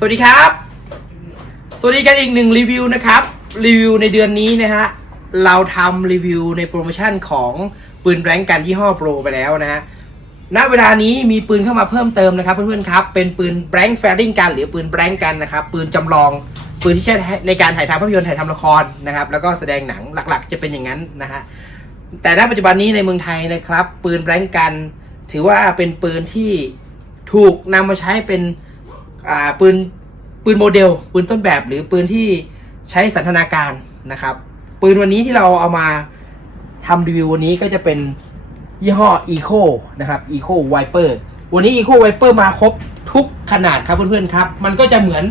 สวัสดีครับ สวัสดีกันอีกหนึ่งรีวิวนะครับ รีวิวในเดือนนี้นะฮะ เราทำรีวิวในโปรโมชั่นของปืนแรงกันยี่ห้อโปรไปแล้วนะฮะ ณ เวลานี้มีปืนเข้ามาเพิ่มเติมนะครับเพื่อนๆครับ เป็นปืนแบงค์แฟริงกันหรือปืนแบงค์กันนะครับ ปืนจำลอง ปืนที่ใช้ในการถ่ายทำภาพยนตร์ถ่ายทำละครนะครับ แล้วก็แสดงหนังหลักๆ จะเป็นอย่างนั้นนะฮะ แต่ณปัจจุบันนี้ในเมืองไทยนะครับ ปืนแบงค์กัน ถือว่าเป็นปืนที่ถูกนำมาใช้เป็น ปืนปืนโมเดล ปืนต้นแบบหรือปืนที่ใช้สันทนาการนะครับ ปืนวันนี้ที่เราเอามาทำรีวิววันนี้ก็จะเป็นยี่ห้อ Eco นะครับ Eco Viper วันนี้ Eco Viper มาครบทุกขนาดครับเพื่อนๆครับ มันก็จะเหมือน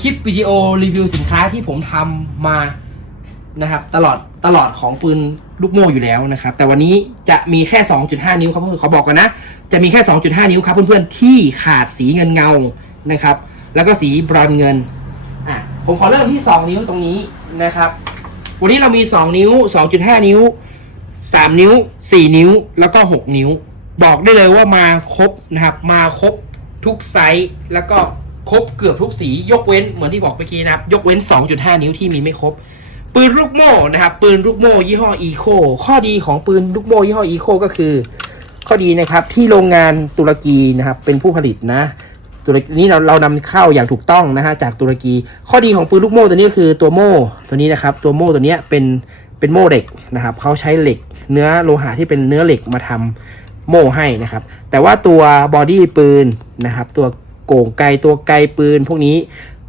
คลิปวิดีโอรีวิวสินค้าที่ผมทำมานะครับตลอดตลอดของปืนลูกโม่อยู่แล้วนะครับ แต่วันนี้จะมีแค่ 2.5 นิ้วครับเพื่อนๆขอบอกก่อนนะ จะมีแค่ 2.5 นิ้วครับเพื่อนๆที่ขาดสีเงินเงา นะครับ แล้วก็สีบรอนเงินอะผมขอเริ่มที่ 2 นิ้วตรงนี้นะครับ วันนี้เรามี 2 นิ้ว 2.5 นิ้ว 3 นิ้ว 4 นิ้วแล้วก็ 6 นิ้ว บอกได้เลยว่ามาครบนะครับ มาครบทุกไซส์แล้วก็ครบเกือบทุกสียกเว้นเหมือนที่บอกเมื่อกี้นะครับ ยกเว้น 2.5 นิ้วที่มีไม่ครบ ปืนลูกโม่นะครับ ปืนลูกโม่ยี่ห้ออีโคข้อดีของปืนลูกโม่ยี่ห้ออีโคก็คือ ข้อดีนะครับที่โรงงานตุรกีนะครับเป็นผู้ผลิตนะ ตุรกีนี่เราเรานำเข้าอย่างถูกต้องนะฮะจากตุรกี ข้อดีของปืนลูกโม่ตัวนี้ก็คือตัวโม่ตัวนี้นะครับ ตัวโม่ตัวนี้เป็นเป็นโม่เหล็กนะครับเขาใช้เหล็ก เนื้อโลหะที่เป็นเนื้อเหล็กมาทำโม่ให้นะครับ แต่ว่าตัวบอดี้ปืนนะครับ ตัวโก่งไกตัวไกปืน พวกนี้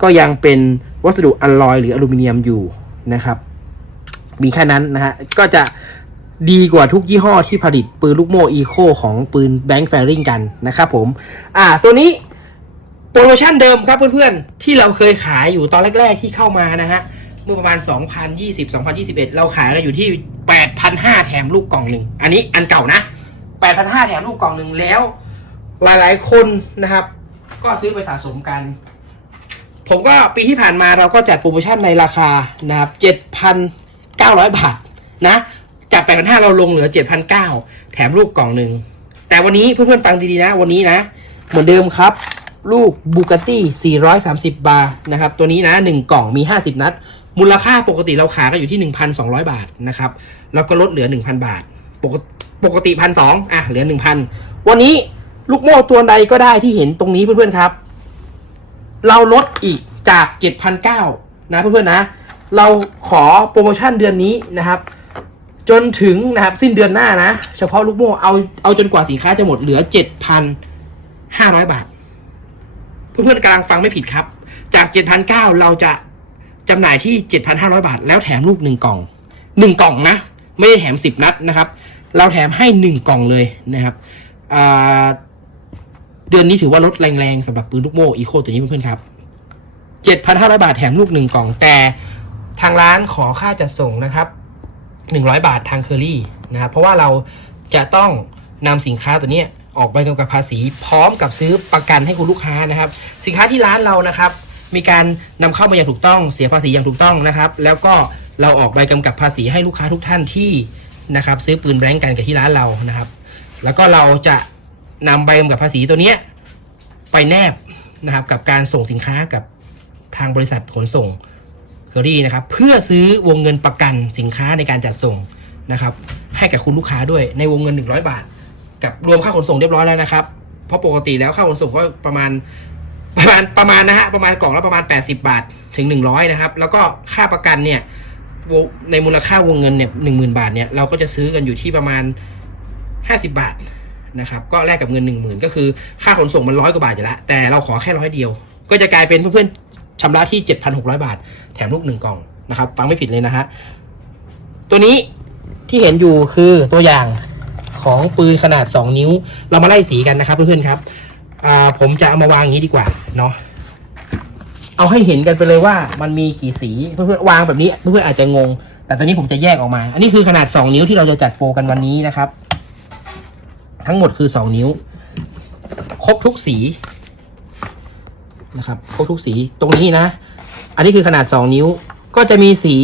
ก็ยังเป็นวัสดุอลลอยหรืออลูมิเนียมอยู่นะครับ มีแค่นั้นนะฮะก็จะดีกว่าทุกยี่ห้อที่ผลิตปืนลูกโม่อีโคของปืนแบงค์แฟริงกันนะครับผม อ่าตัวนี้ โปรโมชั่นเดิมครับเพื่อนๆ ที่เราเคยขายอยู่ตอนแรก ๆ ที่เข้ามานะฮะเมื่อประมาณ 2020-2021 เราขายกันอยู่ที่ 8,500 แถมลูกกล่องหนึ่ง อันนี้อันเก่านะ 8,500 แถมลูกกล่องหนึ่งแล้ว หลายๆคนนะครับ ก็ซื้อไปสะสมกัน ผมก็ปีที่ผ่านมาเราก็จัดโปรโมชั่นในราคานะครับ 7,900 บาทนะจาก 8,500 เราลงเหลือ 7,900 แถมลูกกล่องหนึ่ง แต่วันนี้เพื่อนๆฟังดีๆนะ วันนี้นะ เหมือนเดิมครับ ลูกบูก a ตี้430 บาทนะครับ ตัวนี้นะ 1 กล่องมี 50 นัด มูลค่าปกติเราขายกันอยู่ที่ 1,200 บาทนะครับ แล้วก็ลดเหลือ 1,000 บาท ปกปกติพันสองอะ เหลือ 1,000 วันนี้ลูกโม่ตัวใดก็ได้ที่เห็นตรงนี้เพื่อนๆครับ เราลดอีกจาก 7,900นะเพื่อนๆนะ เราขอโปรโมชั่นเดือนนี้นะครับจนถึงนะครับสิ้นเดือนหน้านะ เฉพาะลูกโม่เอาเอาจนกว่าสินค้าจะหมดเหลือ 7,500 บาท เพื่อนๆกำลังฟังไม่ผิดครับ จาก 7,900 เราจะจำหน่ายที่ 7,500 บาท แล้วแถมลูกหนึ่งกล่องหนึ่งกล่องนะ ไม่ได้แถม 10 นัดนะครับ เราแถมให้หนึ่งกล่องเลยนะครับเดือนนี้ถือว่าลดแรงๆสำหรับปืนลูกโม่อีโคตัวนี้เพื่อนๆครับ 7,500 บาทแถมลูกหนึ่งกล่อง แต่ทางร้านขอค่าจัดส่งนะครับ 100 บาททางเคอรี่นะครับเพราะว่าเราจะต้องนำสินค้าตัวเนี้ย ออกใบกำกับภาษี พร้อมกับซื้อประกันให้คุณลูกค้านะครับ สินค้าที่ร้านเรานะครับ มีการนำเข้ามาอย่างถูกต้อง เสียภาษีอย่างถูกต้องนะครับ แล้วก็เราออกใบกำกับภาษีให้ลูกค้าทุกท่านที่นะครับซื้อปืนแบงก์กันกับที่ร้านเรานะครับ แล้วก็เราจะนำใบกำกับภาษีตัวเนี้ยไปแนบนะครับกับการส่งสินค้ากับทางบริษัทขนส่งเคอรี่นะครับเพื่อซื้อวงเงินประกันสินค้าในการจัดส่งนะครับให้กับคุณลูกค้าด้วยในวงเงิน 100 บาท กับรวมค่าขนส่งเรียบร้อยแล้วนะครับ เพราะปกติแล้วค่าขนส่งก็ประมาณประมาณประมาณนะฮะประมาณกล่องละประมาณ 80 บาทถึง 100 นะครับ แล้วก็ค่าประกันเนี่ยในมูลค่าวงเงินเนี่ยหนึ่งหมื่นบาทเนี่ยเราก็จะซื้อกันอยู่ที่ประมาณ 50 บาทนะครับก็แลกกับเงิน 1 0,000 ก็คือค่าขนส่งมันร้อยกว่าบาทอยู่แล้วแต่เราขอแค่ร้อยเดียว ก็จะกลายเป็นเพื่อนๆชำระที่ 7,600 บาท แถมลูกหนึ่งกล่องนะครับ ฟังไม่ผิดเลยนะฮะตัวนี้ที่เห็นอยู่คือตัวอย่าง ของปืนขนาด 2 นิ้ว เรามาไล่สีกันนะครับเพื่อนๆครับผมจะเอามาวางอย่างนี้ดีกว่าเนาะเอาให้เห็นกันไปเลยว่ามันมีกี่สีเพื่อนๆวางแบบนี้เพื่อนๆอาจจะงง แต่ตอนนี้ผมจะแยกออกมา อันนี้คือขนาด 2 นิ้วที่เราจะจัดโปรกันวันนี้นะครับ ทั้งหมดคือสองนิ้ว ครบทุกสีนะครับครบทุกสีตรงนี้นะ อันนี้คือขนาดสองนิ้วก็จะมีสี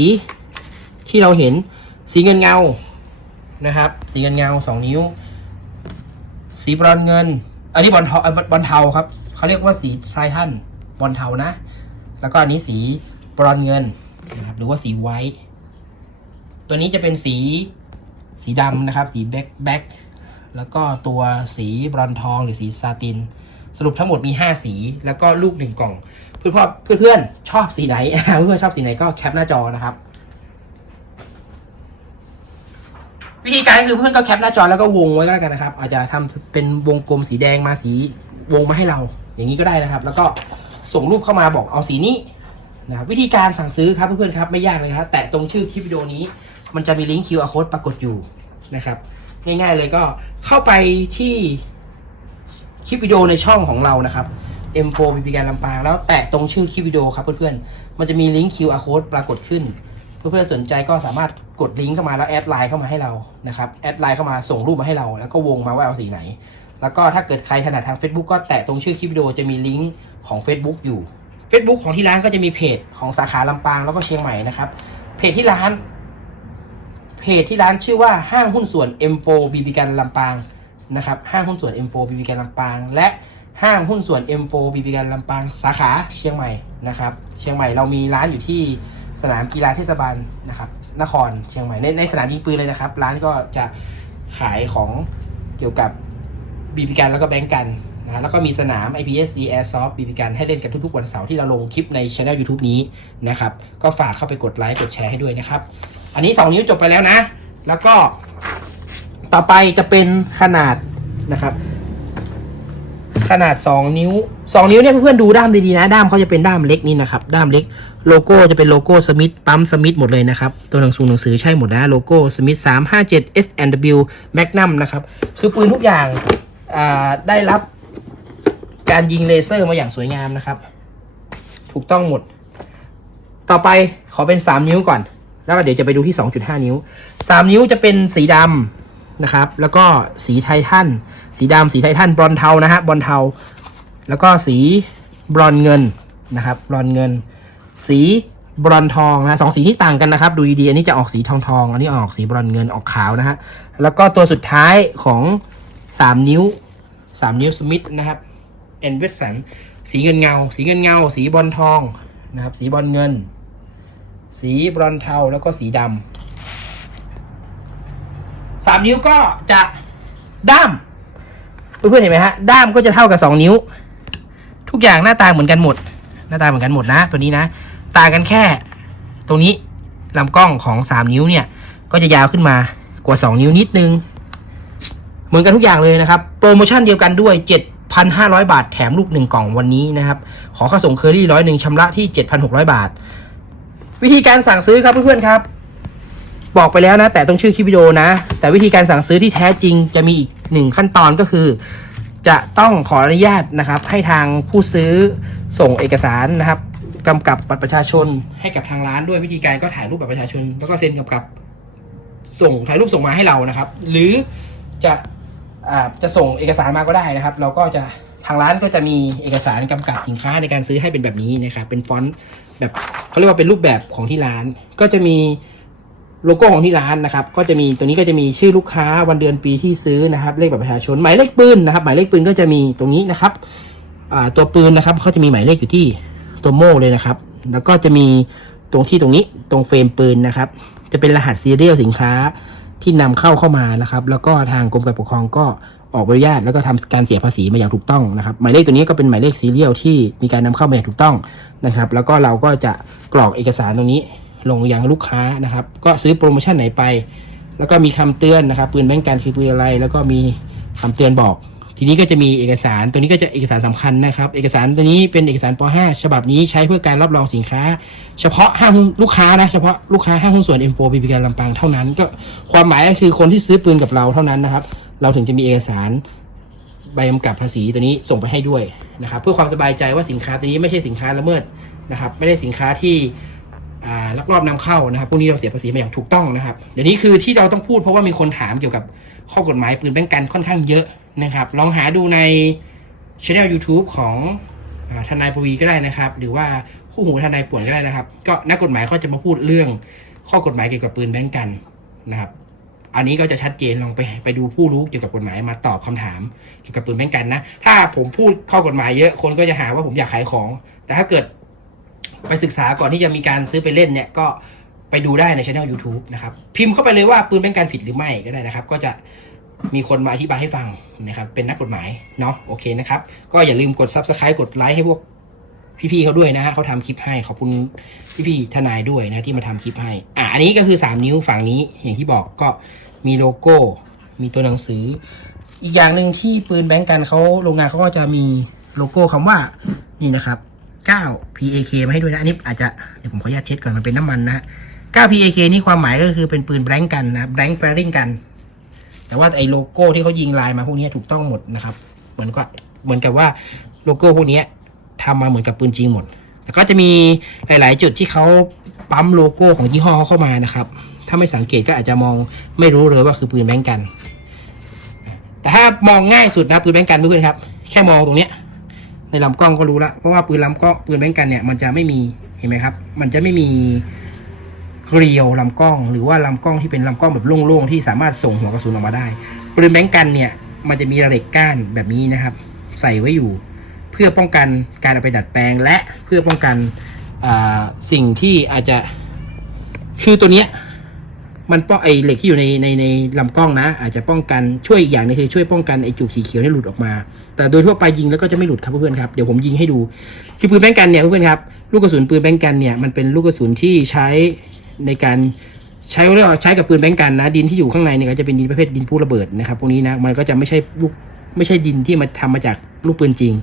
ที่เราเห็นสีเงินเงา นะครับ สีเงินเงาสองนิ้ว สีบรอนเงิน อันนี้บอลเทาบอลเทาครับเขาเรียกว่าสีไททันบอลเทานะ แล้วก็อันนี้สีบรอนเงินนะครับหรือว่าสีไวท์ตัวนี้จะเป็นสีสีดำนะครับ สีแบ็คแบ็คแล้วก็ตัวสีบรอนทองหรือสีซาติน สรุปทั้งหมดมี 5 สี แล้วก็ลูกหนึ่งกล่อง เพื่อนเพื่อนชอบสีไหนเพื่อนชอบสีไหนก็แคปหน้าจอนะครับ วิธีการก็คือเพื่อนก็แคปหน้าจอแล้วก็วงไว้ก็แล้วกันนะครับ อาจจะทำเป็นวงกลมสีแดงมาสีวงมาให้เรา อย่างนี้ก็ได้นะครับ แล้วก็ส่งรูปเข้ามาบอกเอาสีนี้นะครับวิธีการสั่งซื้อครับเพื่อนๆครับไม่ยากเลยครับแตะตรงชื่อคลิปวิดีโอนี้ มันจะมีลิงก์ QR code ปรากฏอยู่นะครับ ง่ายๆเลยก็เข้าไปที่คลิปวิดีโอในช่องของเรานะครับ M4 BB การลำปางแล้วแตะตรงชื่อคลิปวิดีโอครับเพื่อนๆมันจะมีลิงก์ QR code ปรากฏขึ้น เพื่อนๆสนใจก็สามารถกดลิงก์เข้ามาแล้วแอดไลน์เข้ามาให้เรานะครับแอดไลน์เข้ามาส่งรูปมาให้เรา แล้วก็วงมาว่าเอาสีไหน แล้วก็ถ้าเกิดใครถนัดทาง Facebook ก็แตะตรงชื่อคลิปวิดีโอจะมีลิงก์ของ Facebook อยู่ Facebook ของที่ร้านก็จะมีเพจของสาขาลำปางแล้วก็เชียงใหม่นะครับเพจที่ร้าน เพจที่ร้านชื่อว่าห้างหุ้นส่วน M4 BB กันลำปางนะครับห้างหุ้นส่วน M4 BB กันลำปาง และห้างหุ้นส่วน M4 BB กันลำปางสาขาเชียงใหม่นะครับเชียงใหม่เรามีร้านอยู่ที่ สนามกีฬาเทศบาลนะครับ นครเชียงใหม่ในในสนามยิงปืนเลยนะครับ ร้านก็จะขายของเกี่ยวกับบีบีกันแล้วก็แบงก์กันนะฮะแล้วก็มีสนาม IPSC Airsoft บีบีกันให้เล่นกันทุกๆ วันเสาร์ที่เราลงคลิปในช anel YouTube นี้นะครับ ก็ฝากเข้าไปกดไลค์กดแชร์ให้ด้วยนะครับ อันนี้ 2 นิ้วจบไปแล้วนะ แล้วก็ต่อไปจะเป็นขนาดนะครับ ขนาด 2 นิ้ว 2 นิ้วเนี่ยเพื่อนๆดูด้ามดีๆนะ ด้ามเขาจะเป็นด้ามเล็กนี่นะครับ ด้ามเล็ก โลโก้จะเป็นโลโก้สมิธปั๊มสมิธหมดเลยนะครับ ตัวหนังสือหนังสือใช่หมดนะ โลโก้สมิธ357 S&W Magnum นะครับ คือปืนทุกอย่างได้รับการยิงเลเซอร์มาอย่างสวยงามนะครับ ถูกต้องหมด ต่อไปขอเป็น 3 นิ้วก่อน แล้วเดี๋ยวจะไปดูที่ 2.5 นิ้ว 3 นิ้วจะเป็นสีดำ นะครับ แล้วก็สีไททันสีดำสีไททันบรอนเทานะฮะบรอนเทา แล้วก็สีบรอนเงินนะครับบรอนเงิน สีบรอนทองนะสองสีนี้ต่างกันนะครับ ดูดีๆอันนี้จะออกสีทองทองอันนี้ออกสีบรอนเงินออกขาวนะฮะแล้วก็ตัวสุดท้ายของ3นิ้ว3นิ้วสมิธนะครับเอ็นเวสสันสีเงินเงา สีเงินเงา สีบอลทองนะครับ สีบอลเงิน สีบรอนเทาแล้วก็สีดำ สามนิ้วก็จะด้ามเพื่อนๆเห็นไหมฮะด้ามก็จะเท่ากับสองนิ้ว ทุกอย่างหน้าตาเหมือนกันหมด หน้าตาเหมือนกันหมดนะ ตัวนี้นะต่างกันแค่ ตรงนี้ลำกล้องของสามนิ้วเนี่ย ก็จะยาวขึ้นมากว่าสองนิ้วนิดนึง เหมือนกันทุกอย่างเลยนะครับ โปรโมชั่นเดียวกันด้วย7,500 บาทแถมลูกหนึ่งกล่องวันนี้นะครับ ขอค่าส่งเคอรี่ร้อยหนึ่งชำระที่ 7,600 บาท วิธีการสั่งซื้อครับเพื่อนๆครับ บอกไปแล้วนะ แต่ต้องชื่อคลิปวิดีโอนะ แต่วิธีการสั่งซื้อที่แท้จริงจะมีอีกหนึ่งขั้นตอนก็คือ จะต้องขออนุญาตนะครับ ให้ทางผู้ซื้อส่งเอกสารนะครับกำกับบัตรประชาชนให้กับทางร้านด้วยวิธีการก็ถ่ายรูปบัตรประชาชน แล้วก็เซ็นกำกับส่งถ่ายรูปส่งมาให้เรานะครับ หรือจะอจะส่งเอกสารมาก็ได้นะครับ เราก็จะทางร้านก็จะมีเอกสารกำกับสินค้าในการซื้อให้เป็นแบบนี้นะครับเป็นฟอนต์แบบเขาเรียกว่าเป็นรูปแบบของที่ร้าน ก็จะมี โลโก้ของที่ร้านนะครับ ก็จะมีตัวนี้ก็จะมีชื่อลูกค้าวันเดือนปีที่ซื้อนะครับ เลขบัตรประชาชนหมายเลขปืนนะครับ หมายเลขปืนก็จะมีตรงนี้นะครับตัวปืนนะครับเขาจะมีหมายเลขอยู่ที่ตัวโม่เลยนะครับ แล้วก็จะมีตรงที่ตรงนี้ตรงเฟรมปืนนะครับ จะเป็นรหัสซีเรียลสินค้าที่นำเข้าเข้ามานะครับ แล้วก็ทางกรมการปกครองก็ออกใบอนุญาตแล้วก็ทำการเสียภาษีมาอย่างถูกต้องนะครับ หมายเลขตัวนี้ก็เป็นหมายเลขซีเรียลที่มีการนำเข้ามาอย่างถูกต้องนะครับ แล้วก็เราก็จะกรอกเอกสารตรงนี้ ลงยังลูกค้านะครับ ก็ซื้อโปรโมชั่นไหนไป แล้วก็มีคำเตือนนะครับ ปืนแบงก์กันคือปืนอะไร แล้วก็มีคำเตือนบอก ทีนี้ก็จะมีเอกสารตัวนี้ก็จะเอกสารสำคัญนะครับ เอกสารตัวนี้เป็นเอกสารป .5 ฉบับนี้ใช้เพื่อการรับรองสินค้า เฉพาะห้างลูกค้านะเฉพาะลูกค้าห้างหุ้นส่วน M4 บีการลำปางเท่านั้น ก็ความหมายก็คือคนที่ซื้อปืนกับเราเท่านั้นนะครับ เราถึงจะมีเอกสารใบกำกับภาษีตัวนี้ส่งไปให้ด้วยนะครับ เพื่อความสบายใจว่าสินค้าตัวนี้ไม่ใช่สินค้าละเมิดนะครับ ไม่ได้สินค้าที่ ลักลอบนำเข้านะครับพวกนี้เราเสียภาษีมาอย่างถูกต้องนะครับ เดี๋ยวนี้คือที่เราต้องพูดเพราะว่ามีคนถามเกี่ยวกับข้อกฎหมายปืนแบงกันค่อนข้างเยอะนะครับ ลองหาดูในช anel YouTube ของอทนายปวีก็ได้นะครับ หรือว่าคู่หูทนายป่วนก็ได้นะครับ ก็นักกฎหมายเขาจะมาพูดเรื่องข้อกฎหมายเกี่ยวกับปืนแบงกันนะครับ อันนี้ก็จะชัดเจนลองไปไปดูผู้รู้เกี่ยวกับกฎหมายมาตอบคำถามเกี่ยวกับปืนแบงกันนะ ถ้าผมพูดข้อกฎหมายเยอะคนก็จะหาว่าผมอยากขายของ แต่ถ้าเกิด ไปศึกษาก่อนที่จะมีการซื้อไปเล่นเนี่ยก็ไปดูได้ในช่อง YouTube นะครับพิมพ์เข้าไปเลยว่าปืนแบงกันผิดหรือไม่ก็ได้นะครับ ก็จะมีคนมาอธิบายให้ฟังนะครับ เป็นนักกฎหมายเนาะโอเคนะครับ ก็อย่าลืมกด Subscribe กดไลค์ให้พวกพี่ๆเขาด้วยนะฮะเขาทำคลิปให้ขอบคุณพี่ๆทนายด้วยนะที่มาทำคลิปให้อะอันนี้ก็คือ 3 นิ้วฝั่งนี้อย่างที่บอกก็มีโลโก้ มีตัวหนังสือ อีกอย่างหนึ่งที่ปืนแบงก์กันเขาโรงงานเขาก็จะมีโลโก้คำว่านี่นะครับ 9 PAK มาให้ด้วยนะ อันนี้อาจจะเดี๋ยวผมขออนุญาตเช็ดก่อนมันเป็นน้ำมันนะ9 PAK นี่ความหมายก็คือเป็นปืนแบงก์กันนะแบงก์แฟริงกัน แต่ว่าไอ้โลโก้ที่เขายิงลายมาพวกนี้ถูกต้องหมดนะครับ เหมือนก็เหมือนกับว่าโลโก้พวกนี้ทำมาเหมือนกับปืนจริงหมด แต่ก็จะมีหลาย ๆ จุดที่เขาปั๊มโลโก้ของยี่ห้อเขาเข้ามานะครับ ถ้าไม่สังเกตก็อาจจะมองไม่รู้เลยว่าคือปืนแบงก์กัน แต่ถ้ามองง่ายสุดนะปืนแบงก์กันเพื่อนๆครับ แค่มองตรงเนี้ย ในลำกล้องก็รู้ละเพราะว่าปืนลำกล้องปืนแบงกันเนี่ยมันจะไม่มีเห็นไหมครับ มันจะไม่มีเกลียวลำกล้อง หรือว่าลำกล้องที่เป็นลำกล้องแบบโล่งๆที่สามารถส่งหัวกระสุนออกมาได้ปืนแบงกันเนี่ยมันจะมีระเหล็กก้านแบบนี้นะครับ ใส่ไว้อยู่ เพื่อป้องกันการเอาไปดัดแปลงและเพื่อป้องกันอ่าสิ่งที่อาจจะคือตัวเนี้ย มันป้องไอเหล็กที่อยู่ในในในลำกล้องนะ อาจจะป้องกันช่วยอีกอย่างนึงคือช่วยป้องกันไอจุกสีเขียวนี่หลุดออกมา แต่โดยทั่วไปยิงแล้วก็จะไม่หลุดครับเพื่อนๆครับเดี๋ยวผมยิงให้ดู คือปืนแบงก์กันเนี่ยเพื่อนๆครับลูกกระสุนปืนแบงก์กันเนี่ยมันเป็นลูกกระสุนที่ใช้ในการใช้เรียกว่าใช้กับปืนแบงก์กันนะ ดินที่อยู่ข้างในเนี่ยก็จะเป็นดินประเภทดินผู้ระเบิดนะครับพวกนี้นะมันก็จะไม่ใช่ลูกไม่ใช่ดินที่มาทำมาจากลูกปืนจริง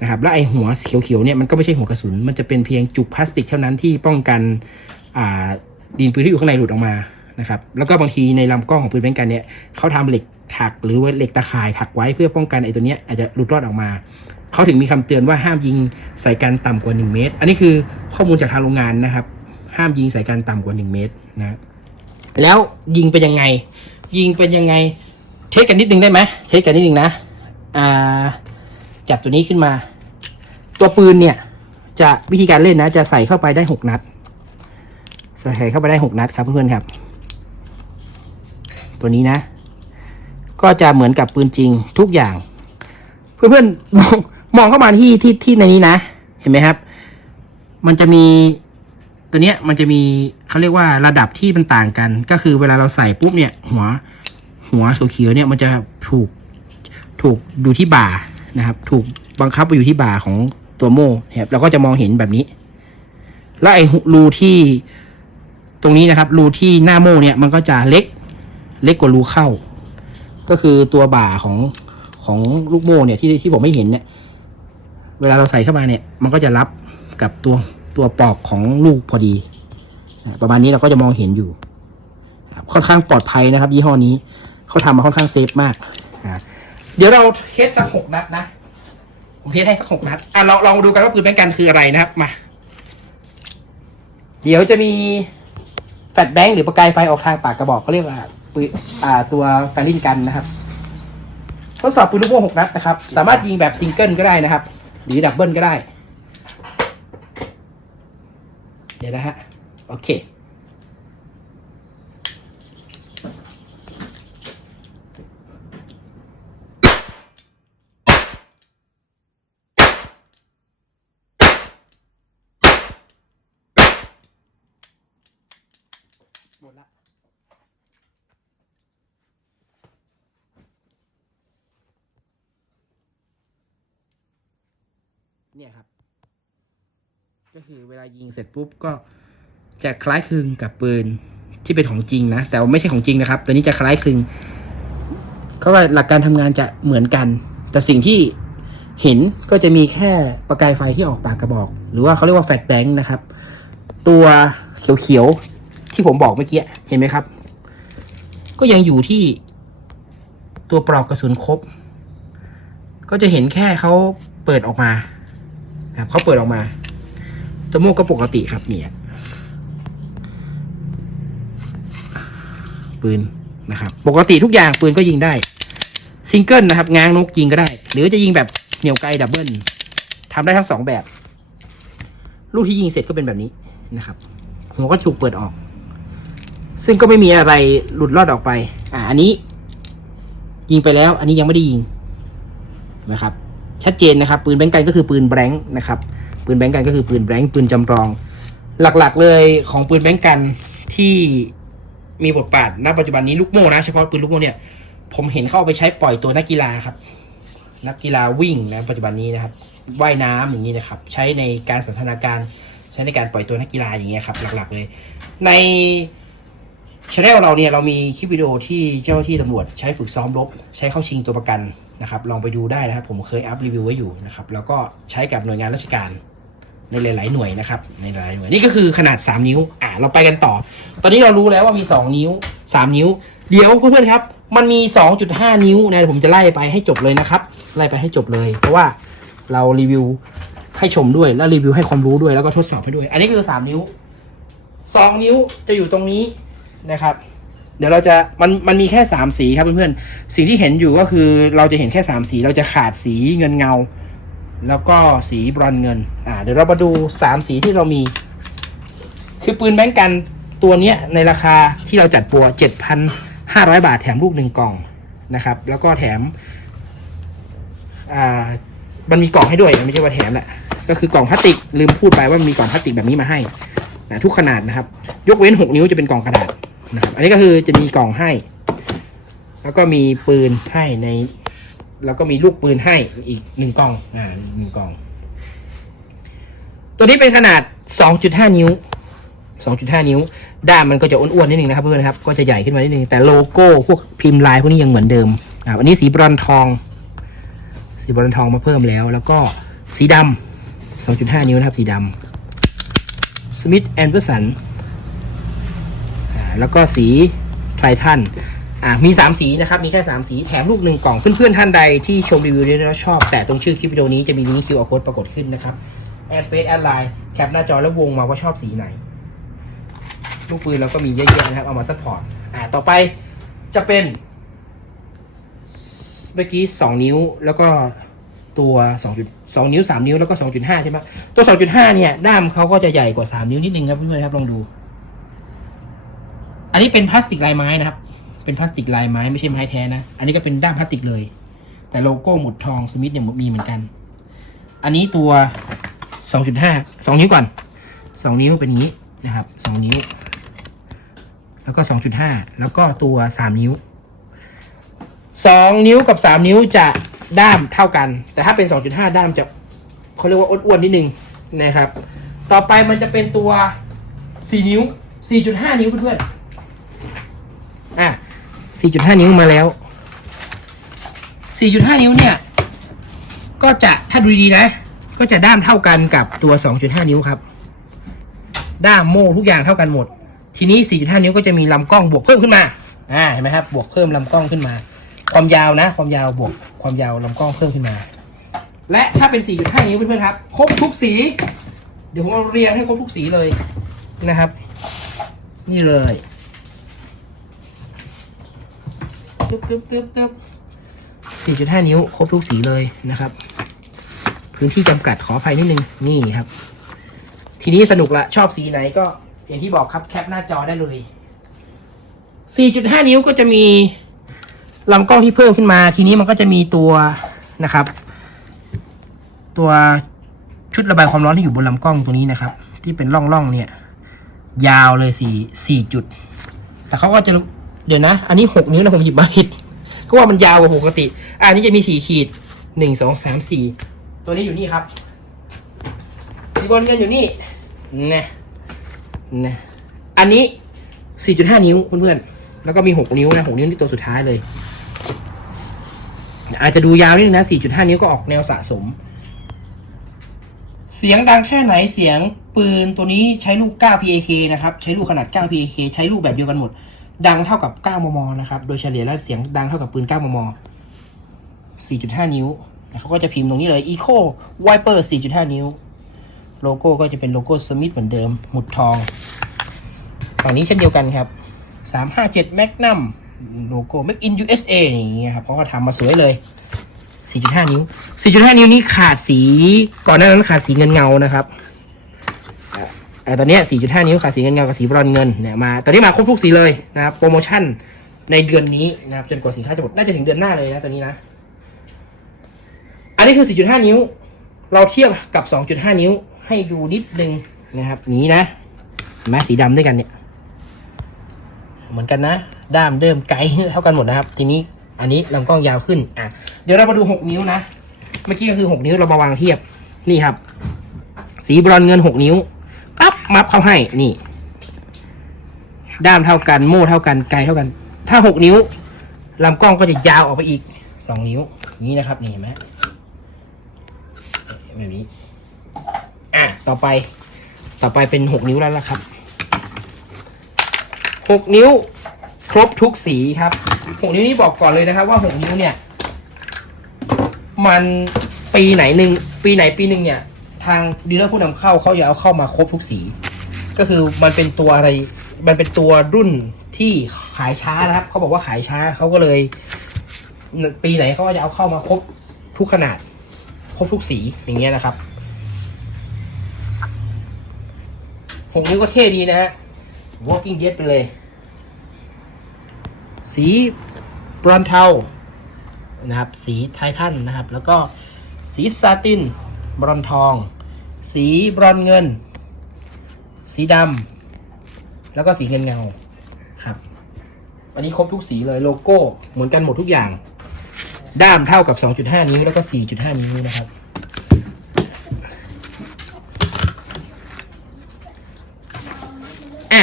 นะครับและไอหัวเขียวๆเนี่ยมันก็ไม่ใช่หัวกระสุน มันจะเป็นเพียงจุกพลาสติกเท่านั้นที่ป้องกันอ่าดินปืนที่อยู่ข้างในหลุดออกมา นะครับ แล้วก็บางทีในลำกล้องของปืนแบงกันเนี่ยเขาทำเหล็กถักหรือว่าเหล็กตะข่ายถักไว้เพื่อป้องกันไอ้ตัวเนี้ยอาจจะหลุดรอดออกมา เขาถึงมีคำเตือนว่าห้ามยิงใส่กันต่ำกว่า 1 เมตร อันนี้คือข้อมูลจากทางโรงงานนะครับ ห้ามยิงใส่กันต่ำกว่า 1 เมตรนะแล้วยิงเป็นยังไง ยิงเป็นยังไง เทสกันนิดนึงได้ไหมเทสกันนิดนึงนะอ่าจับตัวนี้ขึ้นมา ตัวปืนเนี่ย จะวิธีการเล่นนะ จะใส่เข้าไปได้หกนัด ใส่เข้าไปได้หกนัดครับเพื่อนๆครับ ตัวนี้นะ ก็จะเหมือนกับปืนจริงทุกอย่าง เพื่อนๆมองมองเข้ามาที่ที่ที่ในนี้นะ เห็นไหมครับ มันจะมีตัวเนี้ยมันจะมีเขาเรียกว่าระดับที่มันต่างกัน ก็คือเวลาเราใส่ปุ๊บเนี่ย หัว หัวเขียวๆเนี่ยมันจะถูกถูกดูที่บ่านะครับ ถูกบังคับไปอยู่ที่บ่าของตัวโม่ครับเราก็จะมองเห็นแบบนี้ แล้วไอ้รูที่ตรงนี้นะครับ รูที่หน้าโม่เนี่ยมันก็จะเล็ก เล็กกว่ารูเข้า ก็คือตัวบ่าของของลูกโม่เนี่ยที่ที่ผมไม่เห็นเนี่ย เวลาเราใส่เข้ามาเนี่ย มันก็จะรับกับตัวตัวปลอกของลูกพอดี ประมาณนี้เราก็จะมองเห็นอยู่ค่อนข้างปลอดภัยนะครับ ยี่ห้อนี้เขาทำมาค่อนข้างเซฟมากเดี๋ยวเราเทสสักหกนัดนะผมเทสให้สักหกนัดอะเราลองดูกันว่าปืนแบงก์กันคืออะไรนะครับมา เดี๋ยวจะมีแฟลชแบงค์หรือประกายไฟออกทางปากกระบอกเขาเรียกว่า ปืนอ่าตัวแฟลินกันนะครับ ทดสอบปืนลูกโม่หกนัดนะครับ สามารถยิงแบบซิงเกิลก็ได้นะครับ หรือดับเบิลก็ได้ เดี๋ยวนะฮะ โอเค หมดละ เนี่ยครับ ก็คือเวลายิงเสร็จปุ๊บก็จะคล้ายคลึงกับปืนที่เป็นของจริงนะ แต่ว่าไม่ใช่ของจริงนะครับ ตัวนี้จะคล้ายคลึงเขาว่าหลักการทำงานจะเหมือนกัน แต่สิ่งที่เห็นก็จะมีแค่ประกายไฟที่ออกปากกระบอก หรือว่าเขาเรียกว่าแฟลชแบงค์นะครับ ตัวเขียวๆที่ผมบอกเมื่อกี้เห็นไหมครับ ก็ยังอยู่ที่ตัวปลอกกระสุนครบ ก็จะเห็นแค่เขาเปิดออกมาครับเขาเปิดออกมา ตัวโม่ก็ปกติครับเนี่ยปืนนะครับ ปกติทุกอย่างปืนก็ยิงได้ ซิงเกิลนะครับ ง้างนกยิงก็ได้ หรือจะยิงแบบเหนี่ยวไกลดับเบิลทำได้ทั้งสองแบบ ลูกที่ยิงเสร็จก็เป็นแบบนี้นะครับ หัวก็ถูกเปิดออก ซึ่งก็ไม่มีอะไรหลุดรอดออกไป อ่าอันนี้ ยิงไปแล้ว อันนี้ยังไม่ได้ยิงนะครับ ชัดเจนนะครับ ปืนแบงก์กันก็คือปืนแบงค์นะครับ ปืนแบงก์กันก็คือปืนแบงค์ปืนจำลอง หลักๆเลยของปืนแบงก์กันที่มีบทบาทณปัจจุบันนี้ลูกโม่นะเฉพาะปืนลูกโม่เนี่ย ผมเห็นเข้าเอาไปใช้ปล่อยตัวนักกีฬาครับ นักกีฬาวิ่งนะปัจจุบันนี้นะครับว่ายน้ำอย่างนี้นะครับ ใช้ในการสันทนาการใช้ในการปล่อยตัวนักกีฬาอย่างเงี้ยครับ หลักๆเลย ในช anel เราเนี่ยเรามีคลิปวิดีโอที่เจ้าหน้าที่ตำรวจใช้ฝึกซ้อมรบ ใช้เข้าชิงตัวประกันนะครับ ลองไปดูได้นะครับ ผมเคยอัพรีวิวไว้อยู่นะครับ แล้วก็ใช้กับหน่วยงานราชการ ในหลาย ๆ หน่วยนะครับในหลายหน่วยนี่ก็คือขนาด 3 นิ้วอ่าเราไปกันต่อ ตอนนี้เรารู้แล้วว่ามี 2 นิ้ว 3 นิ้ว เดี๋ยวเพื่อนๆครับ มันมี 2.5 นิ้วนะเดี๋ยวผมจะไล่ไปให้จบเลยนะครับ ไล่ไปให้จบเลย เพราะว่าเรารีวิวให้ชมด้วยแล้วรีวิวให้ความรู้ด้วยแล้วก็ทดสอบให้ด้วย อันนี้คือ 3 นิ้ว 2 นิ้วจะอยู่ตรงนี้นะครับ เดี๋ยวเราจะมันมันมีแค่ 3 สีครับเพื่อนๆสิ่งที่เห็นอยู่ก็คือเราจะเห็นแค่ 3 สีเราจะขาดสีเงินเงา แล้วก็สีบรอนเงิน อ่า เดี๋ยวเรามาดูสามสีที่เรามี คือปืนแบงก์กันตัวเนี้ยในราคาที่เราจัดโปรเจ็ดพันห้าร้อยบาทแถมลูกหนึ่งกล่องนะครับ แล้วก็แถม อ่า มันมีกล่องให้ด้วย ไม่ใช่ว่าแถมแหละ ก็คือกล่องพลาสติก ลืมพูดไปว่ามันมีกล่องพลาสติกแบบนี้มาให้นะทุกขนาดนะครับ ยกเว้นหกนิ้วจะเป็นกล่องกระดาษนะครับ อันนี้ก็คือจะมีกล่องให้ แล้วก็มีปืนให้ใน แล้วก็มีลูกปืนให้อีกหนึ่งกล่อง อ่าหนึ่งกล่อง ตัวนี้เป็นขนาด 2.5 นิ้ว 2.5 นิ้ว ด้ามมันก็จะอ้วนๆนิดนึงนะครับเพื่อนครับ ก็จะใหญ่ขึ้นมานิดนึง แต่โลโก้พวกพิมพ์ลายพวกนี้ยังเหมือนเดิมอ่าอันนี้สีบรอนทอง สีบรอนทองมาเพิ่มแล้ว แล้วก็สีดำ 2.5 นิ้วนะครับ สีดำ Smith Anderson อ่าแล้วก็สีไททัน อ่ามี 3 สีนะครับ มีแค่ 3 สีแถมลูกหนึ่งกล่อง เพื่อนๆท่านใดที่ชมรีวิวนี้แล้วชอบ แต่ตรงชื่อคลิปวิดีโอนี้จะมีลิงก์ QR code ปรากฏขึ้นนะครับ แอดเฟซแอดไลน์แคปหน้าจอแล้ววงมาว่าชอบสีไหน ลูกปืนเราก็มีเยอะแยะนะครับ เอามาซัพพอร์ตอ่าต่อไปจะเป็น เมื่อกี้ 2 นิ้วแล้วก็ตัว2 2นิ้ว 3 นิ้วแล้วก็ 2.5 ใช่ไหมตัว 2.5 เนี่ย ด้ามเขาก็จะใหญ่กว่า 3 นิ้วนิดนึงครับเพื่อนๆครับลองดู อันนี้เป็นพลาสติกลายไม้นะครับ เป็นพลาสติกลายไม้ไม่ใช่ไม้แท้นะ อันนี้ก็เป็นด้ามพลาสติกเลย แต่โลโก้หมุดทองสมิธเนี่ยมีเหมือนกัน อันนี้ตัว 2.5 2 นิ้วก่อน 2 นิ้วเป็นงนี้นะครับ 2 นิ้ว แล้วก็ 2.5 แล้วก็ตัว 3 นิ้ว 2 นิ้วกับ 3 นิ้วจะด้ามเท่ากัน แต่ถ้าเป็น 2.5 ด้ามจะเขาเรียกว่าอ้วนๆนิดนึงนะครับ ต่อไปมันจะเป็นตัว 4 นิ้ว 4.5 นิ้วเพื่อนๆอะ 4.5 นิ้วมาแล้ว 4.5 นิ้วเนี่ย ก็จะถ้าดูดีนะ ก็จะด้ามเท่ากันกับตัว 2.5 นิ้วครับ ด้ามโม่ทุกอย่างเท่ากันหมด ทีนี้ 4.5 นิ้วก็จะมีลำกล้องบวกเพิ่มขึ้นมา อ่า เห็นไหมครับ บวกเพิ่มลำกล้องขึ้นมา ความยาวนะ ความยาวบวกความยาวลำกล้องเพิ่มขึ้นมา และถ้าเป็น 4.5 นิ้วเพื่อนๆครับ ครบทุกสี เดี๋ยวผมเอาเรียงให้ครบทุกสีเลยนะครับ นี่เลย ตึ๊บตึ๊บตึ๊บตึ๊บ4.5นิ้วครบทุกสีเลยนะครับ พื้นที่จำกัดขออภัยนิดนึงนี่ครับ ทีนี้สนุกละชอบสีไหนก็อย่างที่บอกครับแคปหน้าจอได้เลย 4.5 นิ้วก็จะมีลำกล้องที่เพิ่มขึ้นมา ทีนี้มันก็จะมีตัวนะครับ ตัวชุดระบายความร้อนที่อยู่บนลำกล้องตัวนี้นะครับ ที่เป็นร่องๆเนี่ย ยาวเลยสี่สี่จุด แต่เขาก็จะ เดี๋ยวนะ อันนี้หกนิ้วนะผมหยิบมาผิดก็ว่ามันยาวกว่าปกติอันนี้จะมีสี่ขีดหนึ่งสองสามสี่ตัวนี้อยู่นี่ครับสีบอลกันอยู่นี่นะนะอันนี้4.5นิ้วเพื่อนๆแล้วก็มี6นิ้วนะ6นิ้วที่ตัวสุดท้ายเลย อาจจะดูยาวนิดนึงนะ4.5นิ้วก็ออกแนวสะสม เสียงดังแค่ไหนเสียงปืนตัวนี้ใช้ลูก 9 PAK นะครับ ใช้ลูกขนาด 9 PAK ใช้ลูกแบบเดียวกันหมด ดังเท่ากับ 9 มม นะครับ โดยเฉลี่ยแล้วเสียงดังเท่ากับปืน 9 มม 4.5 นิ้วเขาก็จะพิมพ์ตรงนี้เลย Eco Viper 4.5 นิ้ว โลโก้ก็จะเป็นโลโก้สมิธเหมือนเดิม หมุดทอง ฝั่งนี้เช่นเดียวกันครับ 357 Magnum โลโก้ Make in USA อย่างเงี้ยครับเขาก็ทำมาสวยเลย 4.5 นิ้ว 4.5 นิ้วนี้ขาดสี ก่อนหน้านั้นขาดสีเงินเงานะครับ อ่าอ่าตอนนี้ย4.5 นิ้วขาดสีเงินเงากับสีบรอนเงินเนี่ยมาตอนนี้มาครบทุกสีเลยนะครับโปรโมชั่นในเดือนนี้นะครับจนกว่าสินค้าจะหมดน่าจะถึงเดือนหน้าเลยนะตัวนี้นะ อันนี้คือ 4.5 นิ้ว เราเทียบกับ 2.5 นิ้วให้ดูนิดนึงนะครับนี้นะเห็นไหมสีดำด้วยกันเนี่ย เหมือนกันนะ ด้ามเดิมไกลเท่ากันหมดนะครับ ทีนี้อันนี้ลำกล้องยาวขึ้นอะเดี๋ยวเรามาดู 6 นิ้วนะ เมื่อกี้ก็คือ 6 นิ้วเรามาวางเทียบนี่ครับ สีบรอนเงิน 6 นิ้ว ปั๊บมับเข้าให้นี่ ด้ามเท่ากันโม่เท่ากันไกลเท่ากัน ถ้า6นิ้วลำกล้องก็จะยาวออกไปอีก2นิ้วนี้นะครับนี่เห็นไหมแบบนี้อะต่อไปต่อไปเป็น6นิ้วแล้วล่ะครับ6นิ้วครบทุกสีครับ6นิ้วนี้บอกก่อนเลยนะครับ ว่า6นิ้วเนี่ย มันปีไหนหนึ่งปีไหนปีหนึ่งเนี่ย ทางดีลเลอร์ผู้นำเข้าเขาจะเอาเข้ามาครบทุกสี ก็คือมันเป็นตัวอะไร มันเป็นตัวรุ่นที่ขายช้านะครับ เขาบอกว่าขายช้าเขาก็เลย ปีไหนเขาก็จะเอาเข้ามาครบทุกขนาด ครบทุกสีอย่างเงี้ยนะครับหกนิ้วก็เท่ดีนะฮะ walking dead ไปเลย สีบรอนเทานะครับ สีไททันนะครับ แล้วก็สีซาติน บรอนทอง สีบรอนเงิน สีดำแล้วก็สีเงินเงาครับ อันนี้ครบทุกสีเลยโลโก้เหมือนกันหมดทุกอย่าง ด้ามเท่ากับ 2.5 นิ้วแล้วก็ 4.5 นิ้วนะครับอะ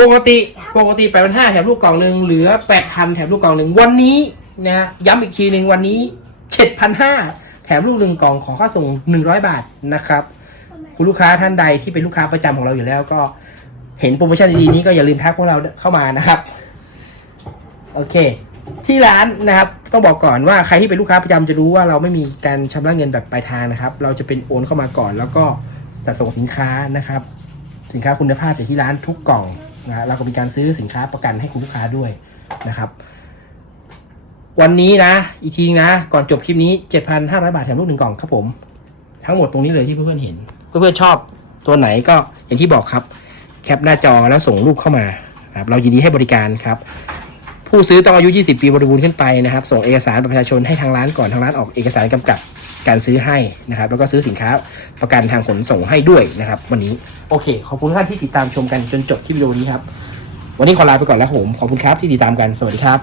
ปกติปกติ8 5 0 0แถมลูกกล่องหนึ่งเหลือ8,000แถมลูกกล่องหนึ่งวันนี้นะฮะย้ำอีกทีหนึ่งวันนี้7,500แถมลูกหนึ่งกล่องของค่าส่ง 100 บาทนะครับคุณลูกค้าท่านใดที่เป็นลูกค้าประจำของเราอยู่แล้วก็เห็นโปรโมชั่นดีๆนี้ก็อย่าลืมทักพวกเราเข้ามานะครับโอเค ที่ร้านนะครับ ต้องบอกก่อนว่าใครที่เป็นลูกค้าประจำจะรู้ว่าเราไม่มีการชำระเงินแบบปลายทางนะครับ เราจะเป็นโอนเข้ามาก่อน แล้วก็จัดส่งสินค้านะครับ สินค้าคุณภาพจากที่ร้านทุกกล่องนะฮะเราก็มีการซื้อสินค้าประกันให้คุณลูกค้าด้วยนะครับ วันนี้นะ อีกทีนะ ก่อนจบคลิปนี้ 7,500 บาทแถมลูกหนึ่งกล่องครับผม ทั้งหมดตรงนี้เลยที่เพื่อนๆเห็น เพื่อนๆชอบตัวไหนก็อย่างที่บอกครับ แคปหน้าจอแล้วส่งรูปเข้ามาครับเรายินดีให้บริการครับ ผู้ซื้อต้องอายุ 20 ปีบริบูรณ์ขึ้นไปนะครับ ส่งเอกสารประชาชนให้ทางร้านก่อนทางร้านออกเอกสารกำกับการซื้อให้นะครับ แล้วก็ซื้อสินค้าประกันทางขนส่งให้ด้วยนะครับ วันนี้โอเค ขอบคุณท่านที่ติดตามชมกันจนจบคลิปวิดีโอนี้ครับ วันนี้ขอลาไปก่อนแล้วผมขอบคุณครับที่ติดตามกันสวัสดีครับ